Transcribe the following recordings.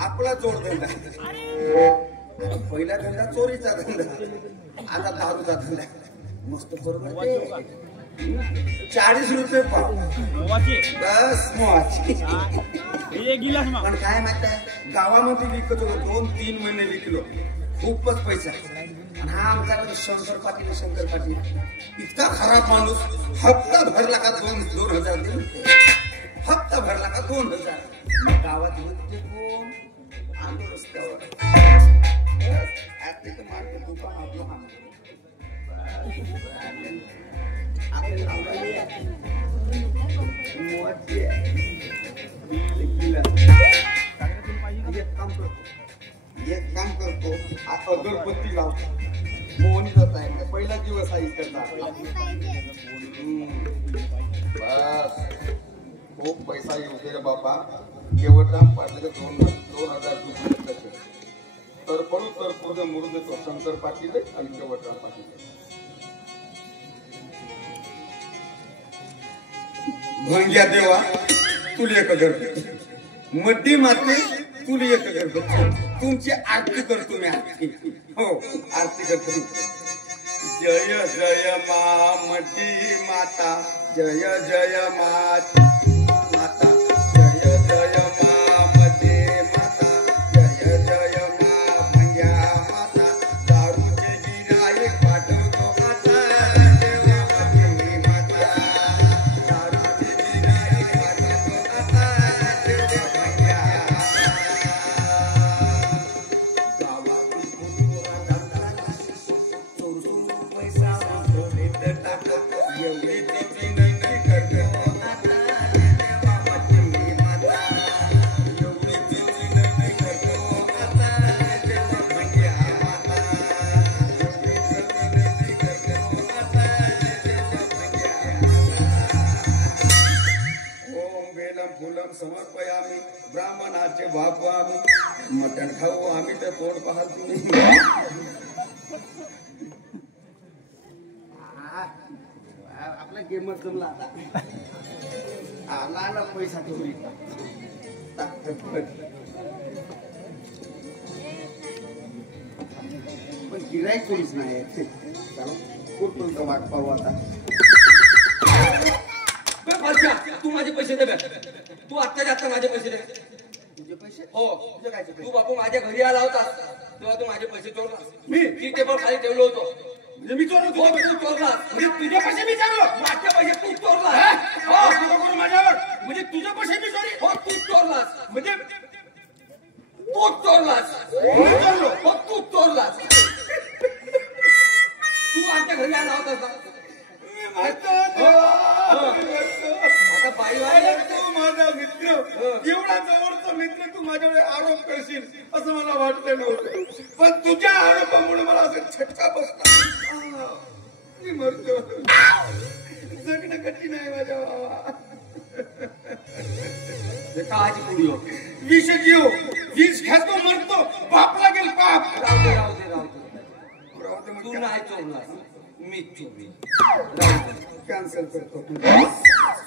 आपला जोडधंदा पहिला धंदा चोरीचा धंदा, आता दारूचा धंदा. मस्त बरोबर 40 रुपये पाव बस मोहाची. पण काय माहित आहे, गावामध्ये विकत होतो 2-3 महिने विकलो, खूपच पैसा. आणि हा आमच्याकडे शंकर पाटील इतका खराब माणूस. हप्ता भरला का 2,000 देऊन, हप्ता भरला का 2,000. गावात होते कोण आलो रस्त्यावर मार्केट दुकान आपलं एक काम करतो आता अगरबत्ती लावतो. मोहनी जात आहे, पहिला दिवस आहे करता. बस खूप पैसा येऊ दे रे बाबा. केवढा पाटील 2,000 रुपये तर पडू तर पुढे मुरू देतो. शंकर पाटील आणि केवढा पाटील. भंग्या देवा तुला एक अगरबत्ती, मड्डी माते तुला एक अगरबत्ती. तुमची आरती करतो मी. आरती हो आरती करतो. जय जय मा मड्डी माता, जय जय माता. जय जय मा मड्डी माता, जय जय मा भंग्या माता. दारूचे गिराईक पाठवतो माता, देवा मड्डी माता. दारूचे गिराईक पाठवतो माता, देवा भंग्या माता. गावातून चोरून पैसा टाकतो, एवढी तिची नाही करतो माता, देवा मड्डी माता. एवढी तिची नाही करतो माता, देवा भंग्या माता. एवढी तिची नाही करतो माता, देवा भंग्या माता. ओम बेलम फुलम समर्पयामी, ब्राह्मणाचे बाप आम्ही. मटण खाऊ आम्ही तर तोड पाहाल तुम्ही. आपला गेमर जमला आता. आला पैसा ठेवली पण गिराईक कोणीच नाही. कुठपर्यंत वाट पाहू आता. तू माझे पैसे दे. तू आत्ता माझे पैसे दे. तुझे पैसे? हो. तुझे काय पैसे? तू बापू माझ्या घरी आला होता तेव्हा तू माझे पैसे चोरला. मी ती टेबल खाली ठेवलो होतो. म्हणजे मी चोरलो? तू चोरला. म्हणजे तुझे पैसे मी चाललो? माझे पैसे तू चोरला. करू माझ्यावर. म्हणजे तुझे पैसे मी चोरी? हो तू चोरलास. म्हणजे तू चोरलास. मी चोरलो? हो तू चोरलास. तू आमच्या घरी आला होता का? आता बाई तू माझा मित्र, एवढा जवळचा मित्र, तू माझ्यावर आरोप करशील असं मला वाटलं नव्हतं. पण तुझ्या आरोपामुळे मला असं छटका बसला. मी मरतो. जगणं कठीण आहे माझ्या बाबा. काळजी पुढी हो. विष घेऊ, विष खातो मरतो. पाप लागेल पाप. राहू दे. तू नाही चोरलास, मी चोरी. कॅन्सल करतो.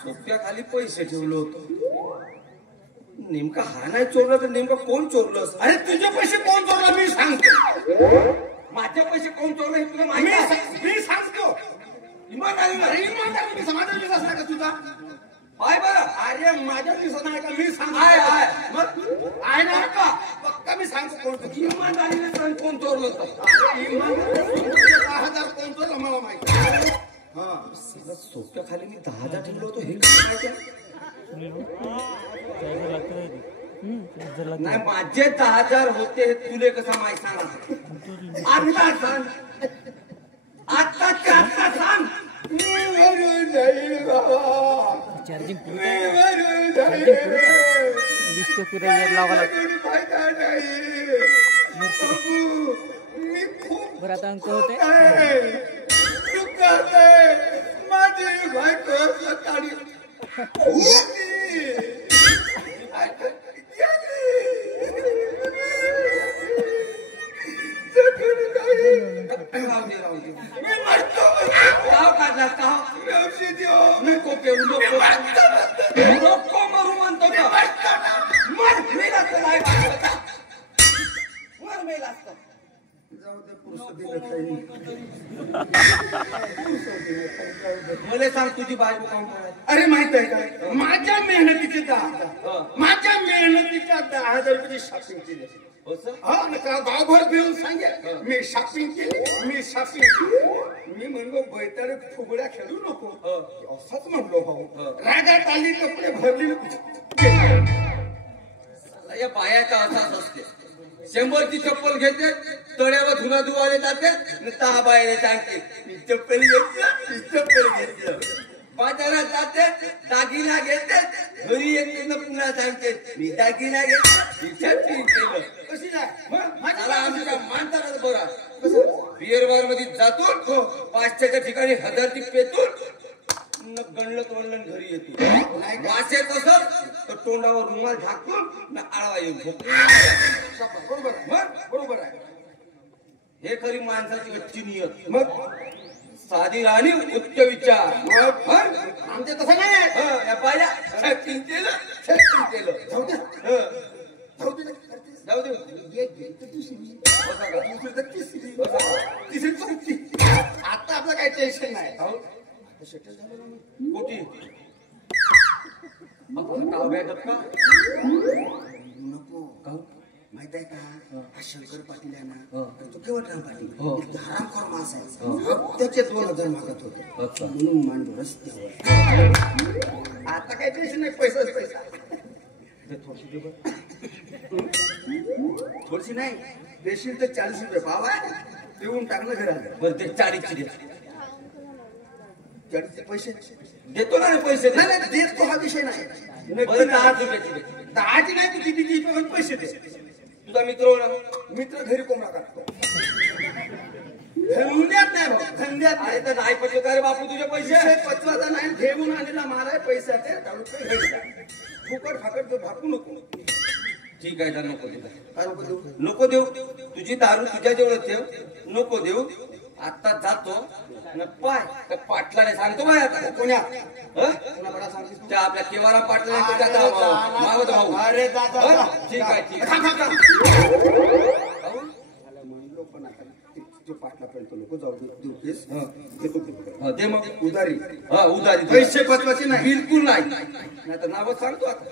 सोप्या खाली पैसे ठेवलं होतं. नेमका हा नाही चोरला तर नेमका कोण चोरलं? अरे तुझे पैसे कोण चोरला मी सांगतो. माझे पैसे कोण चोरले हे तुला माहिती आहे? मी सांगतो. इमानदारी मी समाजावर विश्वास नाही का तुझा? पाय बरं. अरे माझ्यावर विश्वास नाही का? मी सांगतो. आहे. मग आहे ना का? पक्का मी सांगतो कोण. इमानदारीने सांग कोण चोरलं होतं. इमानदारी 10,000 कोण चोरला मला माहिती. हा सोप्या खाली मी 10,000 ठेवलं होतं हे काय माहिती आहे? नाही माझे 10,000 होते हे तुले कसं माहिती सांगा. आता सांग. आत्ताच्या आत्ता सांग. चार्जिंग बरं आता अंक होते. माझी बायको सकाळी राहू दे. मी मरतो. काव काढला काव. नको पेऊ नको मरू म्हणतो का? मला सांग तुझी बायको काम करायची. अरे माहित आहे काय, माझ्या मेहनतीचे 10,000 माझ्या मेहनतीच्या 10,000 रुपये शॉपिंग केली. हा नका गावभर फिरून सांगे मी शॉपिंग केली, मी शॉपिंग केली. मी म्हणलो बैतारे फुगड्या खेळू नको, असंच म्हणलो भाऊ. रागात आली कपडे भरली. या बायाचा असाच असते. 100ची चप्पल घेते, तळ्यावर धुना धुवाले जाते, 10 बायले सांगते मी चप्पल घेतलं, मी चप्पल घेतलं. बाजारात जाते, दागिना घेते, घरी येते ना पुन्हा सांगते मी दागिना घेतला, मी शॉपिंग केलं. कशी जाय मला आमच्या माणसाला बरा बिअर बार मध्ये जातो, 500च्या ठिकाणी 1000ची पेतून गणलं तोडलं घरी येतो. वाचे तसं तर तोंडावर रुमाल झाकून ना आळवा येऊन झोपतो. बरोबर आहे, बरोबर आहे. हे खरी माणसाची अच्छी नियत. मग साधी राहणी उच्च विचार. आमचे तसं नाही. या बाया शॉपिंग केलं, शॉपिंग केलं. जाऊ दे, जाऊ दे, जाऊ दे. एक घे तर दुसरी, दुसरी तर तिसरी, तिसरी चौथी. आता आपलं काही टेन्शन नाही. कोटी नाव भेटत का नको माहित आहे का, हा शंकर पाटील आहे ना, तो केवटराम पाटील हरामखोर माणूस आहे. त्याचे 2,000 मागत होते म्हणून मांडू रस्त्यावर. आता काही टेन्शन नाही, पैसाच पैसा. थोडीशी नाही देशील तर 40 रुपये भाव आहे, देऊन टाकलं घरात. बरं ते 40ची दे. 40चे पैसे देतो ना रे पैसे. नाही नाही देत तो हा विषय नाही. बरं 10 रुपयाची दे. 10ची नाही, तू किती पैसे दे. तुझा मित्र हो ना, मित्र घरी कोंबडा काढतो. धंद्यात नाही भाऊ, धंद्यात नाही. तर नाही पटलं का रे बापू तुझे पैसे. विषय पचवाचा नाही, ठेवून आणलेला माराय पैशाचे 10 रुपये घरी जा. फुकट फाकट तो भाकू नको. ठीक आहे, तर नको देऊ. काय नको देऊ. नको देऊ. तुझी दारू तुझ्या जवळ ठेव, नको देऊ. आता जातो न पाय त्या पाटलाने सांगतो बाय. आता कोण्या कोणा सांगतो त्या आपल्या केवारा पाटलाने मावत भाऊ. अरे दादा ठीक आहे, ठीक आहे. म्हणलो पण आता तो पाटलापर्यंत नको जाऊ देऊ. दे मग उधारी. उधारी पैसे पचवायचे नाही, बिलकुल नाही. नाही तर नावच सांगतो आता.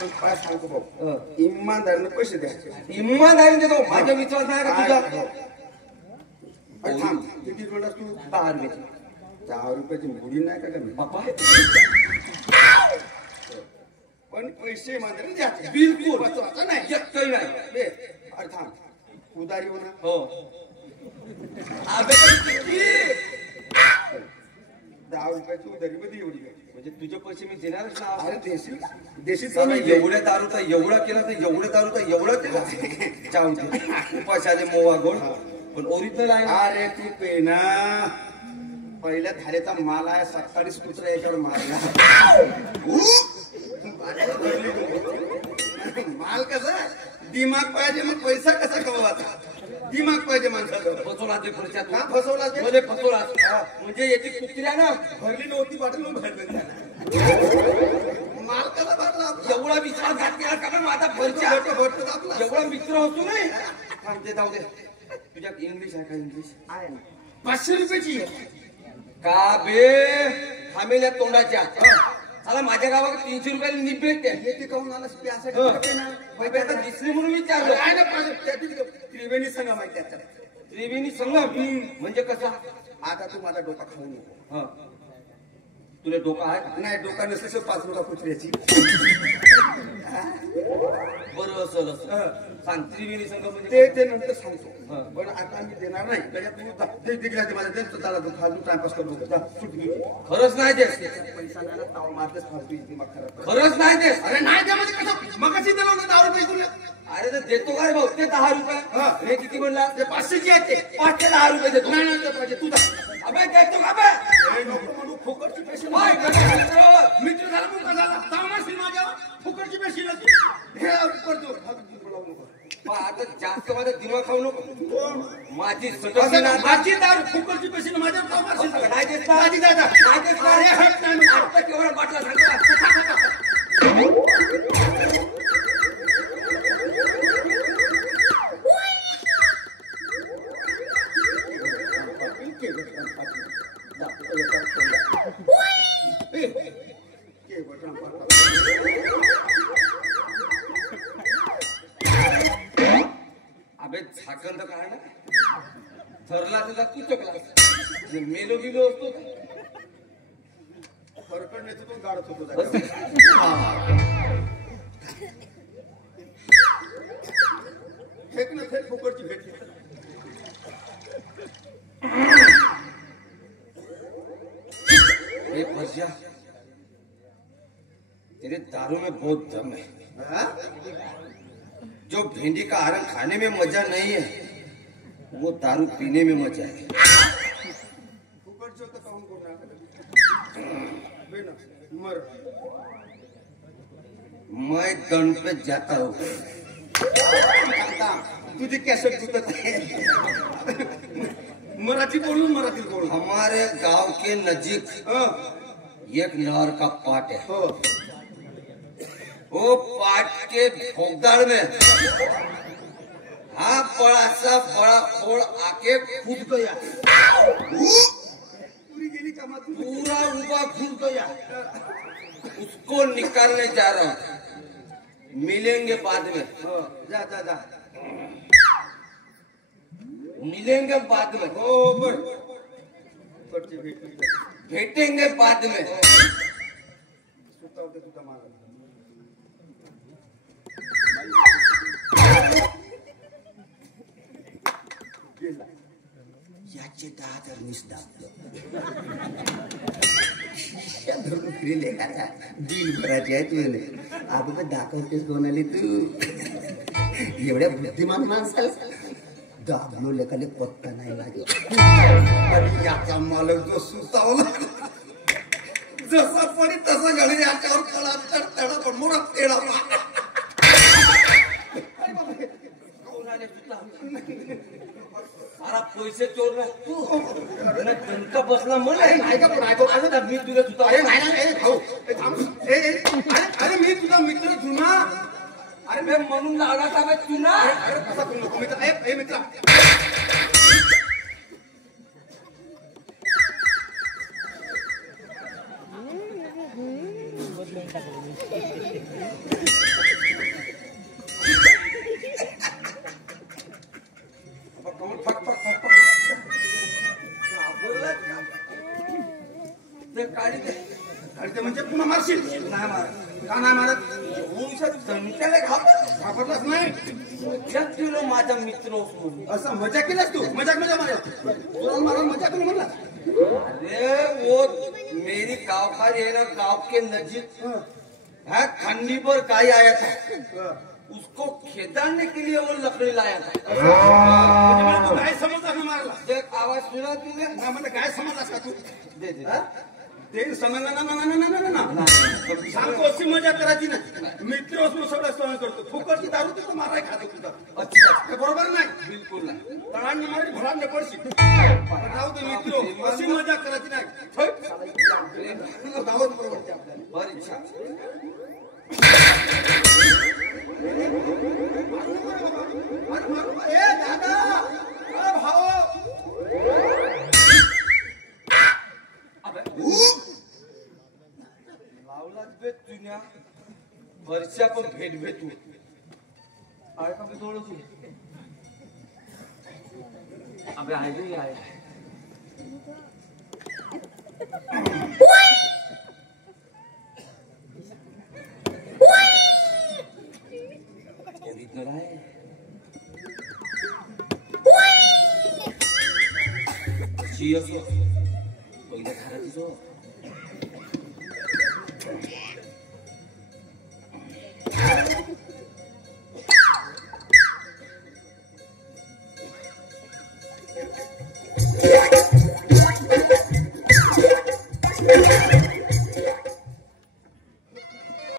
पण काय सांगतो भाऊ, इमानदारीने पैसे द्यायचे. इमानदारी देतो. माझ्या विश्वास नाही का तुझा. अरे थांब, किती म्हणलास तू. 10 रुपयाची. 10 रुपयाची मुडी नाही का कमी. बापा पण पैसे मात्र द्यायचे, बिलकुल पचवायचं नाही. एकही नाही. अरे थांब, उधारी हो ना. हो 10 रुपयाची उधारी मध्ये एवढी म्हणजे तुझे पैसे मी देणारच ना. अरे देशील देशील साला एवढ्या दारूचा एवढा केला तर एवढ्या दारूचा एवढा केला. जाऊ दे उपाशाले मोवा गोड पण ओरिजिनल आहे. अरे तू पेना पहिल्या धारेचा माल आहे. 27 कुत्रा याच्यावर मारला. माल कसा दिमाग पाहिजे, मग पैसा कसा कमवायचा. दिमाग पाहिजे माणसाला. फसवला ते खुर्च्यात. का फसवला ते. मध्ये फसवला म्हणजे याची कुत्र्या ना भरली नव्हती पाटील मग भरली. माल कसा भरला आपला. एवढा विश्वासघात केला का माझा फरच्या आपला एवढा मित्र होतो नाही. थांबते जाऊ दे. तुझ्यात इंग्लिश आहे का. इंग्लिश आहे ना. 500 रुपयाची का बे थांबेल्या तोंडाच्या. मला माझ्या गावात 300 रुपयाला नीट भेटते. येते काहून आला आता दिसली म्हणून विचारलं. त्रिवेणी संगम आहे त्याच्यात. त्रिवेणी संगम म्हणजे कसा. आता तू माझा डोका खाऊ नको. तुला डोका आहे नाही. डोका नसेल 5 रुपया कुत्र्याची. बरं असं सांग. त्रिवेणी संगम म्हणजे ते नंतर सांगतो. पण आता मी देणार नाही. त्याच्यात तू माझ्या त्याला फालतू टाइमपास करतो. खरंच नाही ते. पैसा नाही ना, ताव मारतेच फालतू दिमाग खराब. खरंच नाही ते. अरे नाही ते म्हणजे कसं मग कशी दिलं होतं 10 रुपये तुला. अरे तर देतो काय भाऊ ते 10 रुपये. हे किती म्हणला. ते 500ची आहेत ते. 5 ते 10 रुपये देतो. नाही नाही पाहिजे तू. अबे देतो का बे. नको म्हणू. फुकटची पैसे मित्र झाला मुका झाला. तामाशील माझ्यावर फुकटची पैसे करतो. आता जास्त माझा दिमाग खाऊ नको. माझी माझी दारू फुकटची पैसे माझ्यावर नाही देत नाही देत. केवढा बाटला सांगतो. असला तू चकला मेलो गेलो असतो फरकड नेतो तो गाडत होतो फेक ना फेक फुकटची भेटली भजिया तेरे दारू में बहुत दम है जो भिंडी का आरंग खाने में मजा नहीं है वो दारू पीने में मजा है फुकटचं तर काऊन कोण मर मैं गण पे जाता हूँ तुझी कॅसेट गुतत मराठी बोलून मराठी बोलून हमारे गांव के नजीक एक नहर का पाट है वो पाट के भोगदार में हाँ बड़ा सा बड़ा खोल आके कूद गया पूरी गेली कामातून पूरा उबा कूद गया उसको निकालने जा रहा हूँ मिलेंगे बाद में जा जा जा मिलेंगे बाद में हो बर फुकटची भेटली भेटेंगे बाद में सुताव ते तुझा माग गेला याचे 10,000 मिस धरून फिरले का बिल भरायचे आहे तुझे अगोदर दाखवतेस कोणाली तू एवढ्या बुद्धिमान माणसाला दाबलो लेखाले पत्ता नाही लागेल आणि याचा मालक जो सुतावला जसा पडी तसा घडी याच्यावर पडा तर तेडा पण मोरा तेडा सारा पैसे चोरला तू दणका बसला मला मी तुला सुद्धा अरे नाही नाही भाऊ अरे मी तुझा मित्र जुना अरे मी म्हणून लावला का तू ना अरे कसा तू नको मित्र ए मित्र म्हणजे पुन्हा मारशील नाही मार का नाही मारत संख्याला घाबरलाच नाही तुला माझा मित्र म्हणून असं मजा केलास तू मजाक मारा तुला मला मजा करू म्हणला अरे वो मेरी गांव का है ना गांव के नजीक है खंडी पर गाय आया था उसको खेदाने के लिए वो लकड़ी लाया था तू काय समजला ना मारला देख आवाज सुना तूने ना म्हणजे काय समजलास का तू दे दे ते समजला ना सांगतो अशी मजा करायची ना मित्र असून सगळं सहन करतो फुकटची दारू तर माराय खातो तुझा अच्छा बरोबर नाही बिलकुल नाही तळांनी मारी भरांनी पडशी राहू दे मित्र अशी मजा करायची नाही दावत बरोबर आपल्याला बरी इच्छा ए दादा भाऊ लावलाच बे जुन्या वर्षा पण भेट भेटू अरे का थोडं अबे आहे रे आहे ओरिजिनल आहे पहिल्या घराची जो